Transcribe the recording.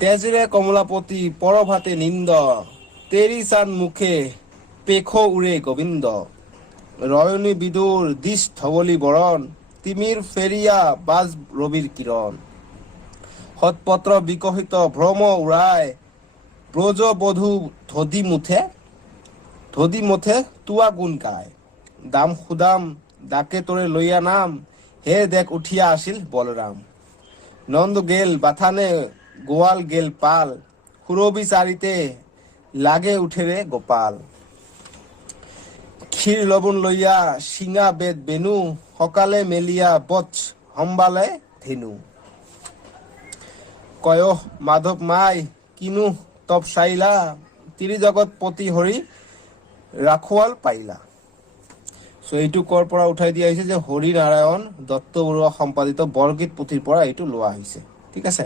তেজেৰে কমলাপতি পৰভাতে নিন্দ, তেৰি চান মুখে পেখ উৰে গোবিন্দ, ৰয়নী বিদুৰ দিশ ধৱলী বৰণ, তিমিৰ ফেৰিয়া বাজ ৰবিৰ কিৰণ, সৎপত্ৰ বিকশিত ভ্ৰম উৰাই, ব্ৰজ বধূ ধদি মুঠে তোৱা গুণ গায়, দাম সুদাম ডাকে তোৰে লৈয়া নাম, হে দেখ উঠিয়া আছিল বলৰাম, নন্দ গেল বাথানে গোৱাল গেল পাল, সুৰবি চাৰিতে লাগে উঠেৰে গোপাল, ক্ষীৰ লবণ লৈয়া শিঙা বেদ বেনু, সকালে মেলিয়া বৎস সম্বালে ধেনু, কয়ঃ মাধৱ মাই কিনো তপ চাইলা, ত্ৰিজগত পতি হৰি ৰাখোৱাল পাইলা। চ' এইটো কৰ পৰা উঠাই দিয়া হৈছে যে হৰি নাৰায়ণ দত্ত বৰুৱা সম্পাদিত বৰগীত পুথিৰ পৰা এইটো লোৱা হৈছে। ঠিক আছে।